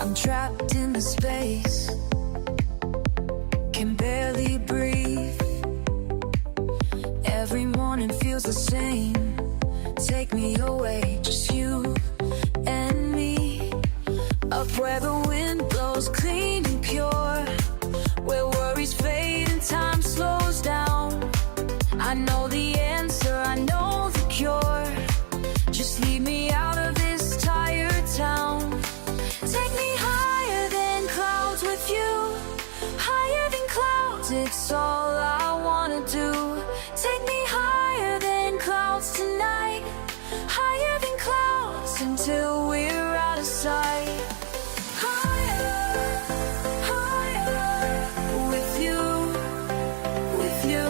I'm trapped in the space, can barely breathe. Every morning feels the same. Take me away, just you and me. Up where the wind blows clean and pure, where worries fade and time slows down. I know the answer, I know the cure. Just leave me out of this tired town. Take me higher than clouds with you, higher than clouds, it's all I wanna do. Take me higher than clouds tonight, higher than clouds until we're out of sight. Higher, higher, with you, with you.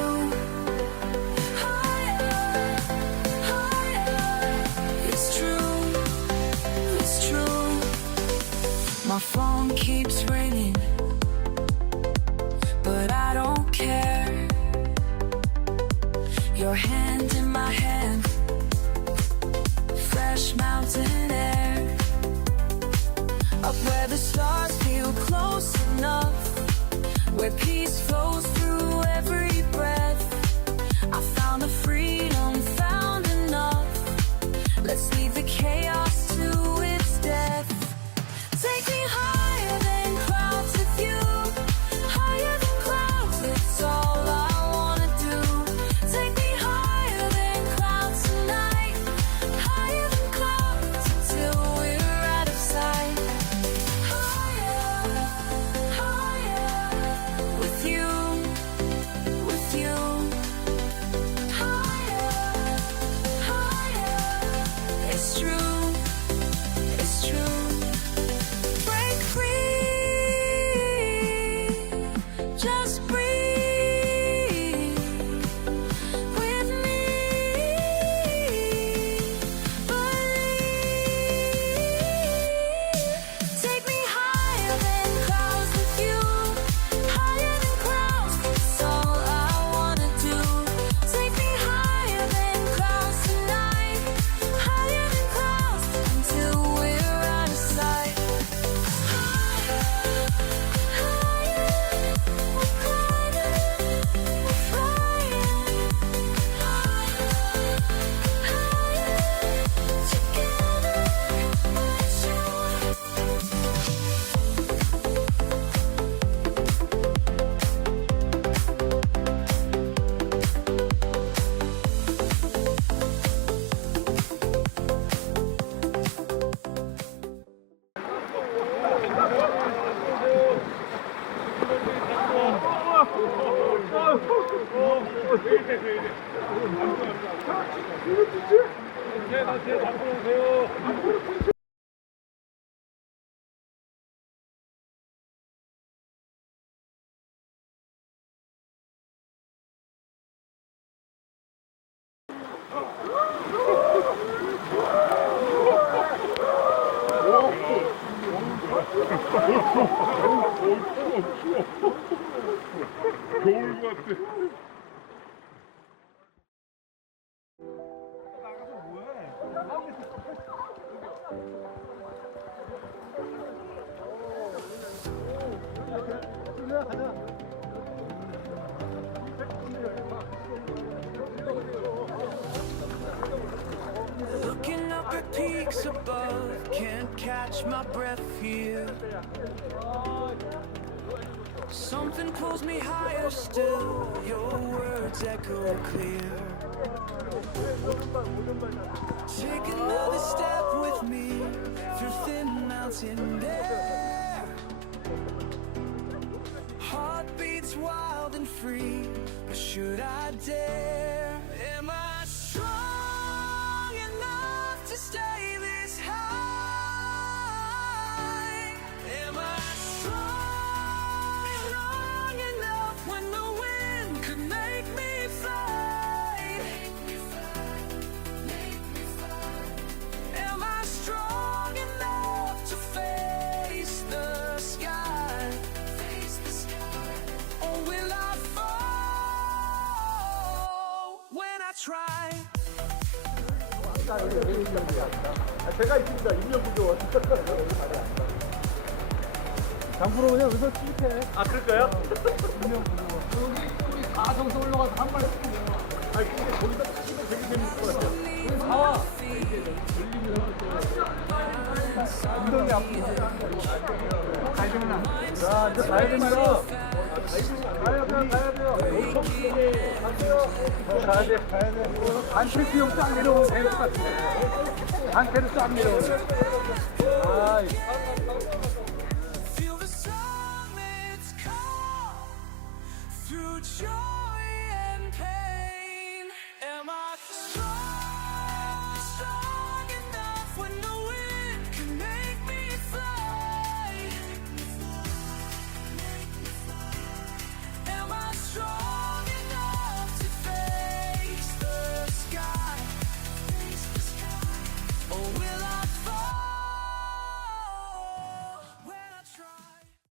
Higher, higher, it's true, it's true. My phone keeps ringing, but I don't care. Your hand in my hand, fresh mountain air. Up where the stars feel close enough, where peace flows through every breath. I found the freedom, found enough. Let's leave the chaos to its death. Take me higher than clouds with you, higher than clouds, it's all I wanna do. Take me higher than clouds tonight, higher than clouds until we're out of sight. Higher, higher, with you, with you. Higher, higher, it's true, it's true. Break free, just breathe with me. Believe. Take me higher than clouds with you, higher than clouds, it's all I wanna do. Take me higher than clouds tonight, higher than clouds until we're out of sight. Higher, higher, we're climbing, we're flying. Higher, higher, together we're sure. 겨울 같아. Looking up at peaks above, can't catch my breath here. Something pulls me higher still, your words echo clear. Take another step with me through thin mountain air. Heart beats wild and free, but should I dare? Am I strong enough to stay this high? Am I strong enough when the wind could make me fly? Am I strong enough to face the sky? Or will I fall when I try? 제가 있습니다. 6년 부교원. 장프로 그냥 여기서 찌릿해. 아, 그럴까요? 분명 보고. 여기 우리 다 정서 올라가서 한 발씩 치면. 아니, 근데 거기서 치면 되게 재밌을 것 같아요. 여기 나와. 운동이 아프고. 가야 되나? 자, 이제 가야 됩니다. 가야 돼요. 가야 돼. 단체 수영 쫙 내려오면 될 것 같아. 단체로 쫙 내려오면. 아이.